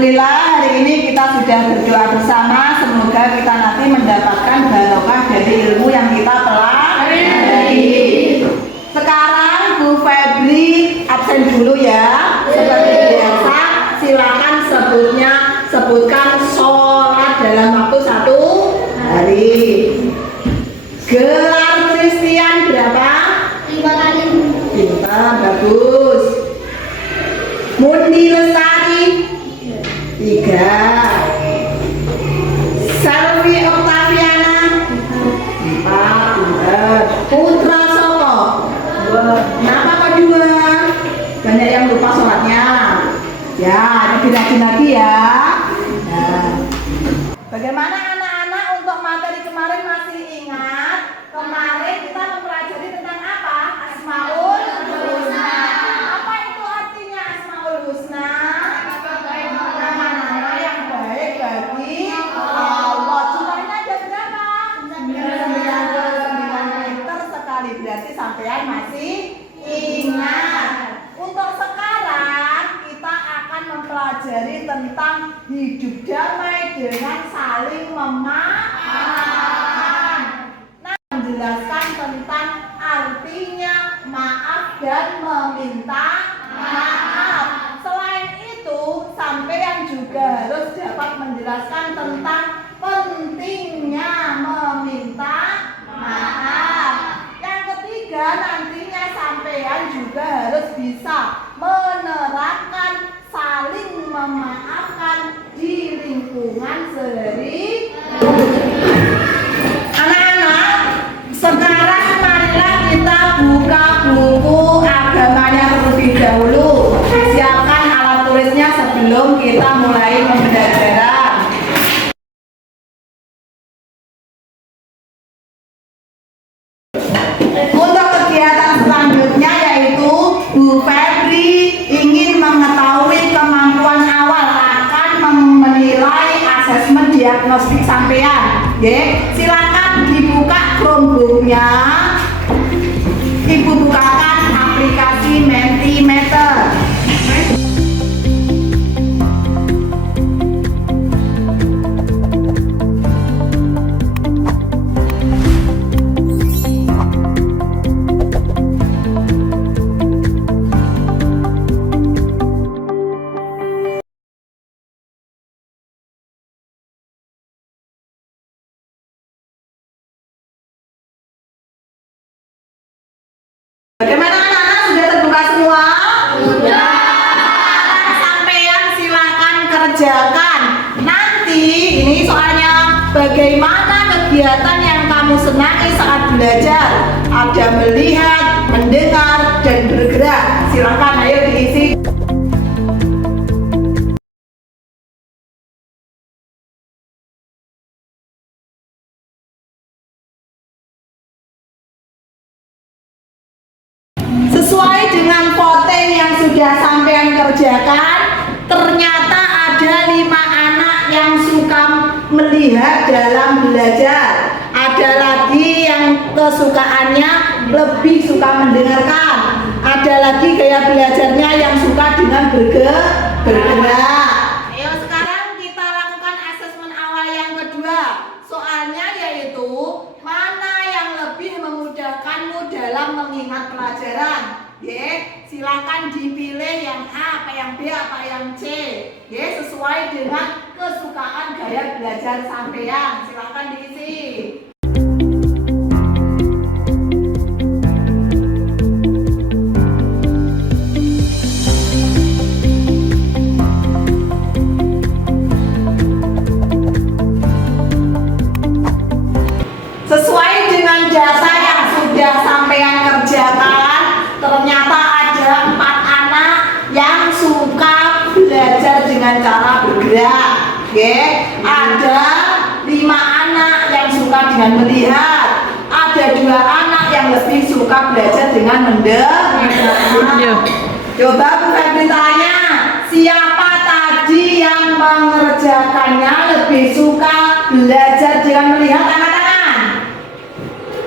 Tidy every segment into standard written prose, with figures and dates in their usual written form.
Alhamdulillah hari ini kita sudah berdoa bersama. Semoga kita nanti mendapatkan barokah dari ilmu yang kita pelajari. Sekarang Bu Febri absen dulu ya. Seperti biasa, silakan sebutkan sholat dalam waktu 1 hari. Gelar Kristen berapa? 5 kali. Pintar, bagus. Mundi Lestari 3. Selvi Oktaviana 4. Pintar. Putra Soko 2. Kenapa kok 2? Banyak yang lupa sholatnya. Ya, rajin lagi ya. Nah. Bagaimana anak-anak untuk materi kemarin masih ingat? Kemarin kita mempelajari tentang apa? Asmaul Husna. Apa itu artinya Asmaul Husna? Nama-nama yang baik bagi Allah. Jumlahnya ada berapa? 99 meter sekali. Berarti sampean masih ingat. Untuk sekarang kita akan mempelajari tentang hidup damai dengan saling memaafkan. Menjelaskan tentang artinya maaf dan meminta maaf. Selain itu, sampean juga harus dapat menjelaskan tentang pentingnya meminta maaf. Yang ketiga, nantinya sampean juga harus bisa menerapkan saling memaafkan di lingkungan sehari-hari. Anak-anak, sekarang marilah kita buka buku agamanya terlebih dahulu. Siapkan alat tulisnya sebelum kita mulai pembelajaran. Untuk kegiatan selanjutnya yaitu Bu Febri ingin mengetahui kemampuan awal akan menilai asesmen diagnostik sampean. Silakan dibuka Chromebook-nya. Ibu bukakan aplikasi Mentimeter. Bagaimana anak-anak, sudah terbuka semua? Sudah. Sampean silakan kerjakan. Nanti ini soalnya bagaimana kegiatan yang kamu senangi saat belajar? Ada melihat, mendengar, dan bergerak. Silakan ayo diisi. Sesuai dengan voting yang sudah sampean kerjakan, ternyata ada 5 anak yang suka melihat dalam belajar. Ada lagi yang kesukaannya lebih suka mendengarkan. Ada lagi gaya belajarnya yang suka dengan bergerak. Ayo sekarang kita lakukan asesmen awal yang kedua. Soalnya yaitu mana yang lebih memudahkanmu dalam mengingat pelajaran. Silakan dipilih yang A, apa yang B, apa yang C. Sesuai dengan kesukaan gaya belajar sampean. Silakan diisi. Sesuai dengan data yang sudah sampean kerjakan, ternyata ada 4 anak yang suka belajar dengan cara bergerak. Ada 5 anak yang suka dengan melihat. Ada 2 anak yang lebih suka belajar dengan mendengar. Coba Bu Febri tanya, siapa tadi yang mengerjakannya lebih suka belajar dengan melihat? Angkat tangan.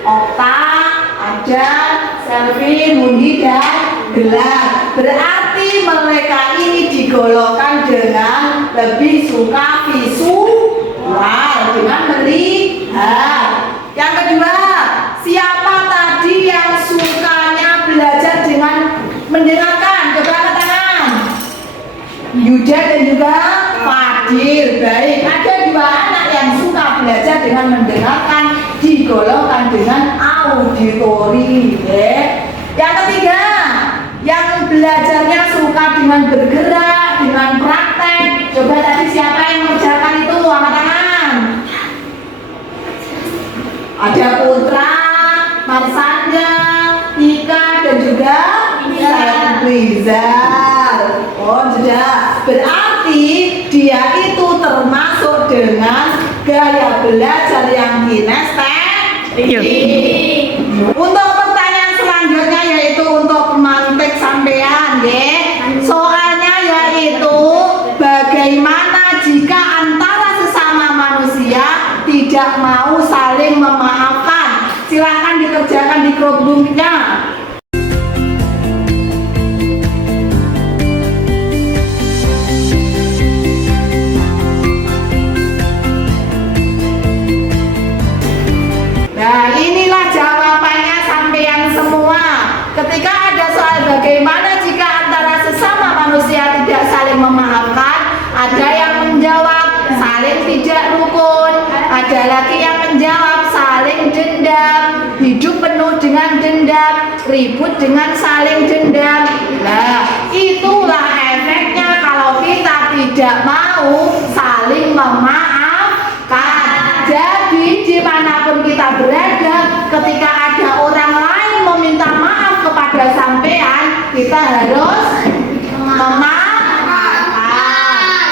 Okta, Ajan, Selvi, Mundi, dan Gelar. Berarti mereka ini digolongkan dengan lebih suka visual dengan melihat. Yang kedua, siapa tadi yang sukanya belajar dengan mendengarkan? Coba angkat tangan. Yuda dan juga Fadil. Baik, ada dua anak yang suka belajar dengan mendengarkan, digolongkan dengan auditori. Yang ketiga, yang belajarnya suka dengan bergerak, dengan praktek. Coba tadi siapa yang mengerjakan itu? Angkat tangan. Ada Putra, Marsanda, Ika dan juga Rizal. Oh, sudah. Berarti dia itu termasuk dengan gaya belajar yang kinestetik. Untuk pertanyaan selanjutnya yaitu untuk pemantik sampean, soalnya yaitu bagaimana jika antara sesama manusia tidak mau saling memaafkan. Silakan dikerjakan di kelompoknya. Nah, inilah jawabannya sampean semua. Ketika ada soal bagaimana jika antara sesama manusia tidak saling memaafkan, ada yang menjawab saling tidak rukun, ada lagi yang menjawab saling dendam, hidup penuh dengan dendam, ribut dengan saling dendam. Nah, itulah efeknya kalau kita tidak mau saling memaafkan. Jadi dimanapun kita berada, ketika ada orang lain meminta maaf kepada sampean, kita harus memaafkan.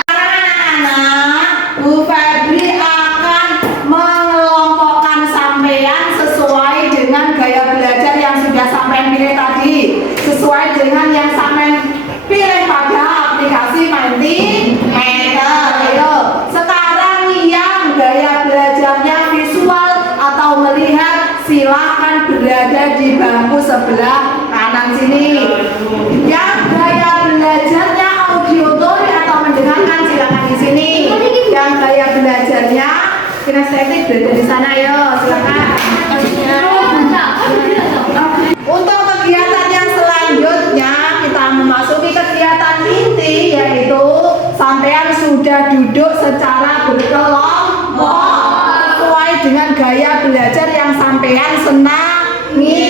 Anak-anak, Bu Febri akan mengelompokkan sampean sesuai dengan gaya belajar yang sudah sampean pilih tadi, sesuai dengan yang sampean pilih pada aplikasi Mentimeter. Ayo, sekarang yang gaya belajarnya visual atau melihat, silakan berada di bangku sebelah kanan sini. Yang gaya belajarnya audiotori atau mendengarkan, silakan di sini. Yang gaya belajarnya kinestetik berada di sana, yo silakan. Untuk kegiatan yang selanjutnya kita memasuki kegiatan inti, yaitu sampean sudah duduk secara berkelompok sesuai dengan gaya belajar yang sampean senangi.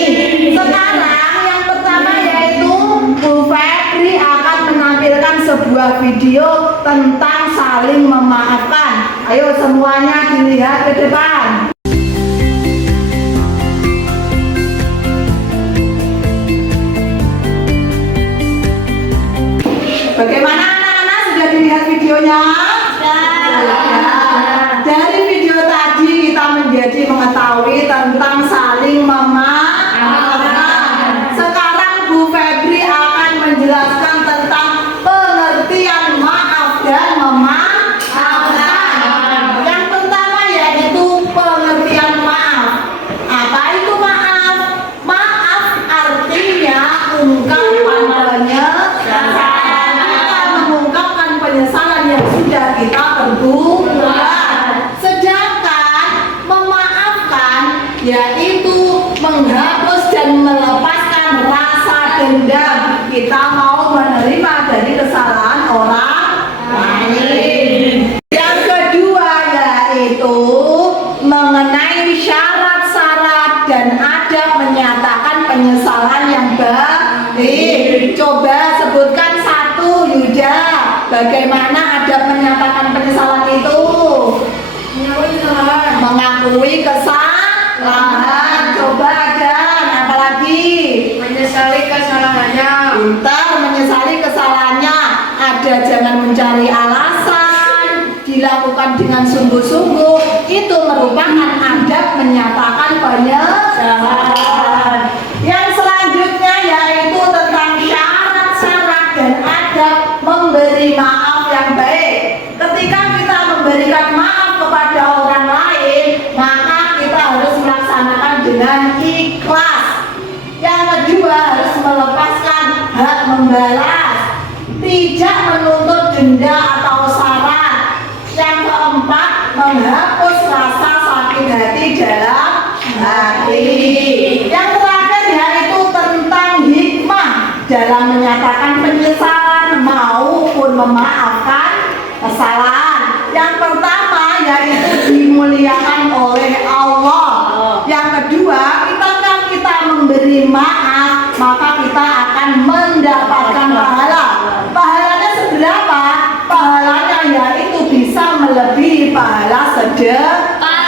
Sekarang yang pertama yaitu Bu Febri akan menampilkan sebuah video tentang saling memaafkan. Ayo semuanya dilihat ke depan. Bagaimana anak-anak, sudah dilihat videonya? Dari video tadi kita menjadi mengetahui tentang saling memaafkan. Sekarang Bu Febri akan menjelaskan tentang pengertian maaf dan memaafkan. Yang pertama yaitu pengertian maaf. Apa itu maaf? Maaf artinya ungkapan penyesalan yang sudah kita perbuat. Sedangkan memaafkan yaitu menghapus dan melepaskan rasa dendam. Kita mau menerima dari kesalahan orang lain. Yang kedua yaitu mengenai syarat-syarat dan adab menyatakan penyesalan yang baik. Coba sebutkan satu, Yuda. Bagaimana adab menyatakan penyesalan itu? Mengakui kesalahan. Coba ada apa lagi? Menyesali kesalahannya. Pintar, menyesali kesalahannya. Ada jangan mencari alasan, dilakukan dengan sungguh-sungguh. Itu merupakan adab menyatakan penyesalan. Yang selanjutnya yaitu tentang syarat-syarat dan adab memberi maaf yang baik. Ketika kita memberikan maaf kepada orang lain, maka kita harus melaksanakan dengan ikhlas. Yang kedua harus melepaskan hak membalas, tidak menuntut denda atau syarat dalam hati. Yang terakhir yaitu tentang hikmah dalam menyatakan penyesalan maupun memaafkan kesalahan. Yang pertama yaitu dimuliakan oleh Allah. Yang kedua, kita memberi maaf, maka kita akan mendapatkan pahala. Pahalanya seberapa? Pahalanya yaitu bisa melebihi pahala sedekah.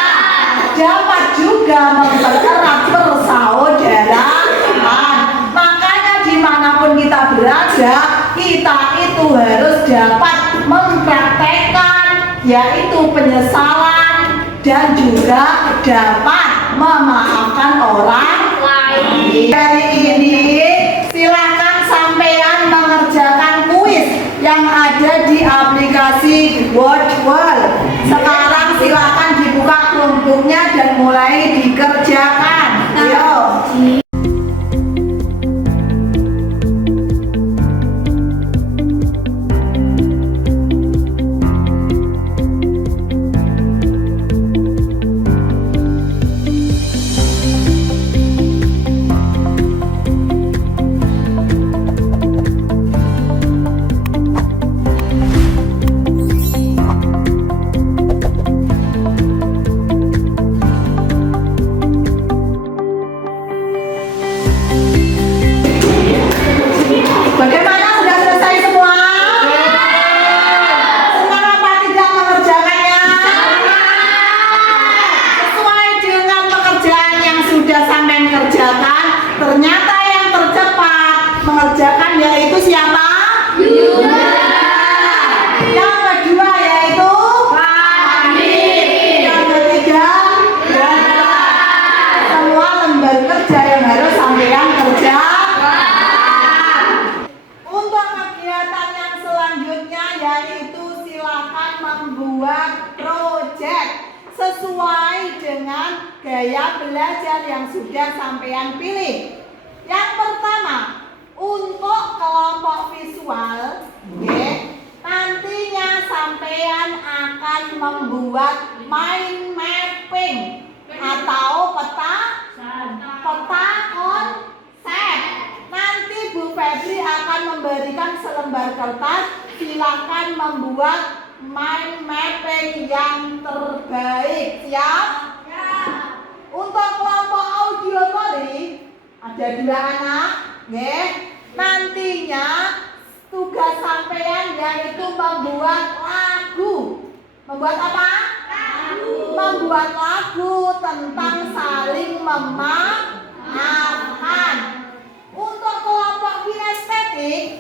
Dapat juga mempererat persaudaraan. Makanya dimanapun kita berada, kita itu harus dapat mempraktekkan yaitu penyesalan dan juga dapat memaafkan orang lain. Hari ini silakan sampean mengerjakan kuis yang ada di aplikasi Watchwell. Sekarang silakan dibuka Chromebooknya dan mulai dikerjakan. Ayo. Bagaimana, sudah selesai semua? Senang apa tidak mengerjakannya? Sesuai dengan pekerjaan yang sudah sampai kerjakan, ternyata yang tercepat mengerjakan yaitu siapa? Yuda. Yang kedua yaitu Fahmi. Yang ketiga Dara. Semua lembar kerja yang harus sampean kerjakan. Untuk kegiatan yang selanjutnya yaitu silakan membuat proyek sesuai dengan gaya belajar yang sudah sampean pilih. Yang pertama, untuk kelompok visual, nantinya sampean akan membuat mind mapping atau peta konsep. Nanti Bu Febri akan memberikan selembar kertas. Silakan membuat mind mapping yang terbaik. Siap? Untuk kelompok audio tadi ada 2 anak, nantinya tugas sampean yaitu membuat lagu. Membuat apa? Membuat lagu tentang saling memaafkan. Untuk kelompok kinestetik,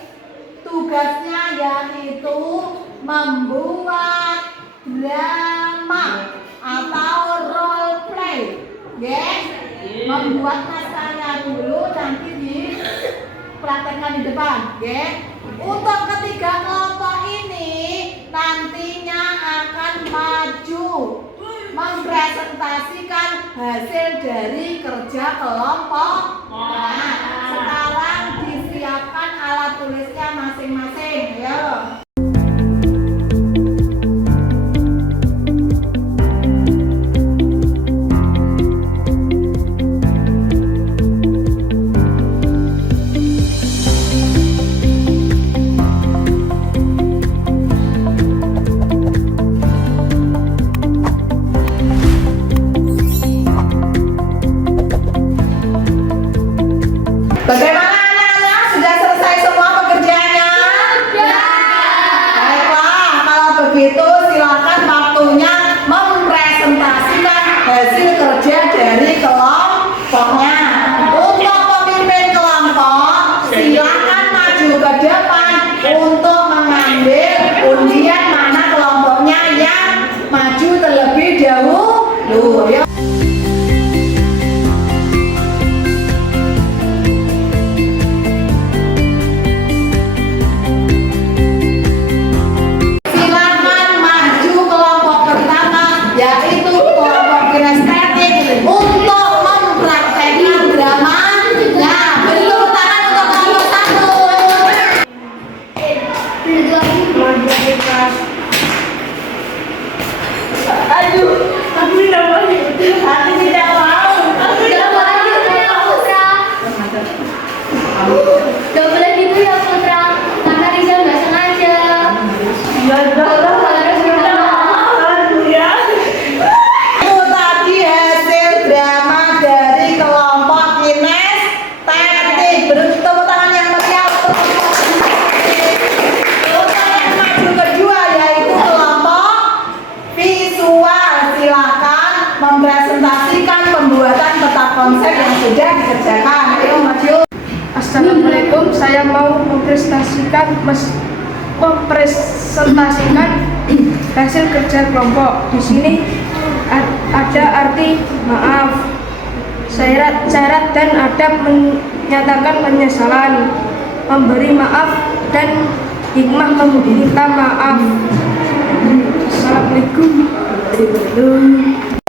tugasnya yaitu membuat drama atau role play. Membuat naskahnya dulu, nanti dipraktekkan di depan. Untuk ketiga kelompok ini nantinya akan maju mempresentasikan hasil dari kerja kelompok. Nah, sekarang disiapkan alat tulisnya masing-masing. Ayo. Bagaimana anak-anak? Sudah selesai semua pekerjaannya? Baiklah, kalau begitu silakan waktunya mempresentasikan hasil kerja dari kelompoknya. Untuk pemimpin kelompok, silakan maju ke depan untuk mengambil undian mana kelompoknya yang maju terlebih dahulu. Yuk. Aduh, aku ini namanya. saya mau mempresentasikan hasil kerja kelompok. Di sini ada arti maaf, syarat dan adab menyatakan penyesalan, memberi maaf dan hikmah meminta maaf. Assalamualaikum.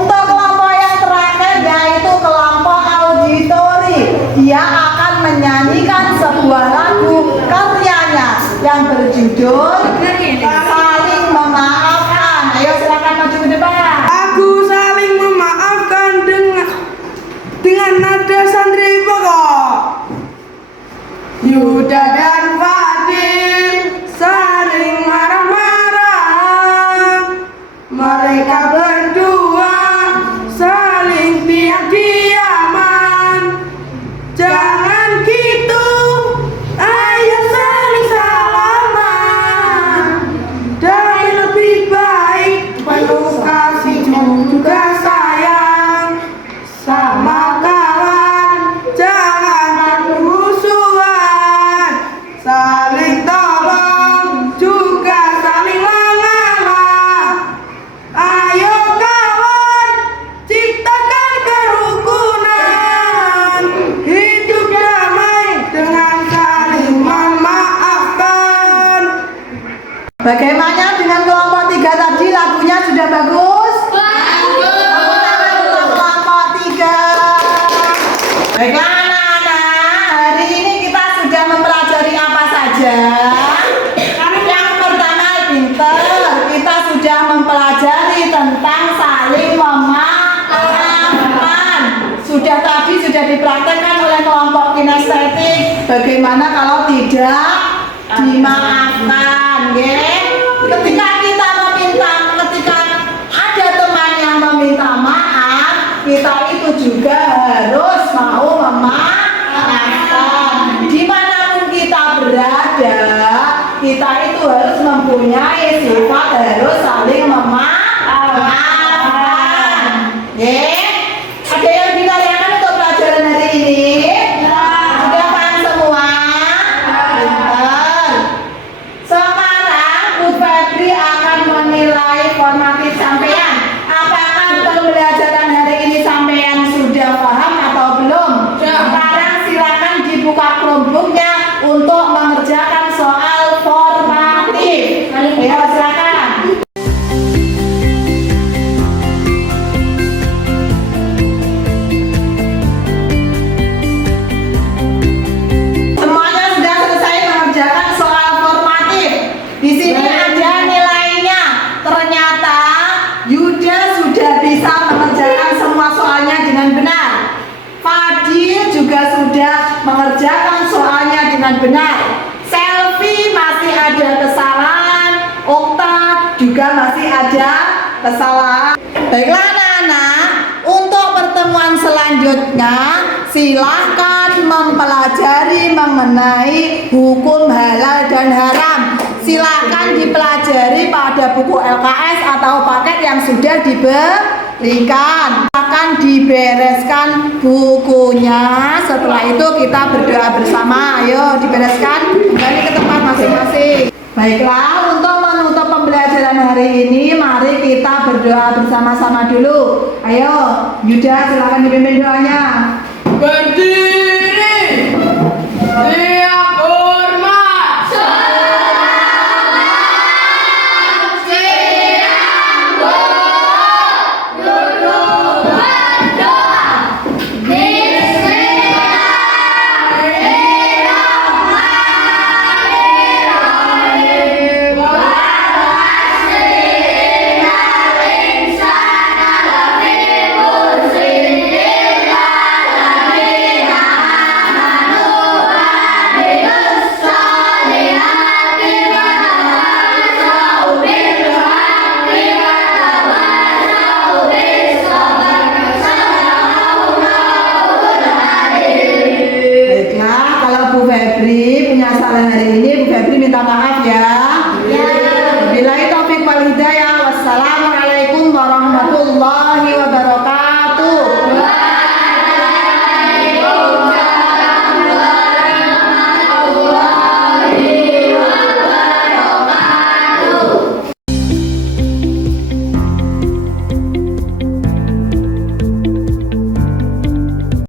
Untuk kelompok yang terakhir yaitu kelompok auditori, dia akan menyanyikan sebuah lagu karyanya yang berjudul Saling Memaafkan. Ayo silakan maju ke depan. Aku saling memaafkan dengan nada santri pokok. Yuda dan Fadil saling marah-marah. Mereka berdua saling diam-diaman. Jangan gitu, ayo saling salaman. Damai lebih baik, penuh kasih juga sayang. Sama kawan, jangan musuhan. Saling tolong, juga saling mengalah. Ayo kawan, ciptakan kerukunan. Hidup damai dengan saling memaafkan. Bagaimana dengan kelompok 3 tadi? Lagunya sudah bagus? Tepuk tangan untuk kelompok 3. Baiklah anak-anak, hari ini kita sudah mempelajari apa saja? Yang pertama pinter, kita sudah mempelajari tentang saling memaafkan. Sudah dipraktekkan oleh kelompok kinestetik. Bagaimana kalau tidak dimaafkan, ya? Ketika ada teman yang meminta maaf, kita itu juga harus mau memaafkan. Dimanapun kita berada, kita itu harus mempunyai sifat harus saling memaafkan. Ada yang ditanyakan untuk pelajaran hari ini? Sudah paham semua? Pintar. Sekarang Bu Febri akan menilai formatif sampean. Apakah pembelajaran hari ini sampean sudah paham atau belum? Sekarang silakan dibuka Chromebooknya untuk mengerjakan soal formatif. Ya, silakan. Semuanya sudah selesai mengerjakan soal formatif. Di sini ada nilainya. Ternyata Yuda sudah bisa mengerjakan semua soalnya dengan benar. Fadil juga sudah mengerjakan soalnya dengan benar. Selfie masih ada kesalahan. Okta juga masih ada kesalahan. Baiklah anak-anak, untuk pertemuan selanjutnya silahkan mempelajari mengenai hukum halal dan haram. Silahkan dipelajari pada buku LKS atau paket yang sudah diberikan. Akan dibereskan bukunya. Setelah itu kita berdoa bersama. Ayo dibereskan, kembali ke tempat masing-masing. Baiklah, untuk menutup pembelajaran hari ini, mari kita berdoa bersama-sama dulu. Ayo, Yuda silakan dipimpin doanya. Berdiri, siap hormat. Baiklah, kalau Bu Febri punya salah hari ini, Bu Febri minta maaf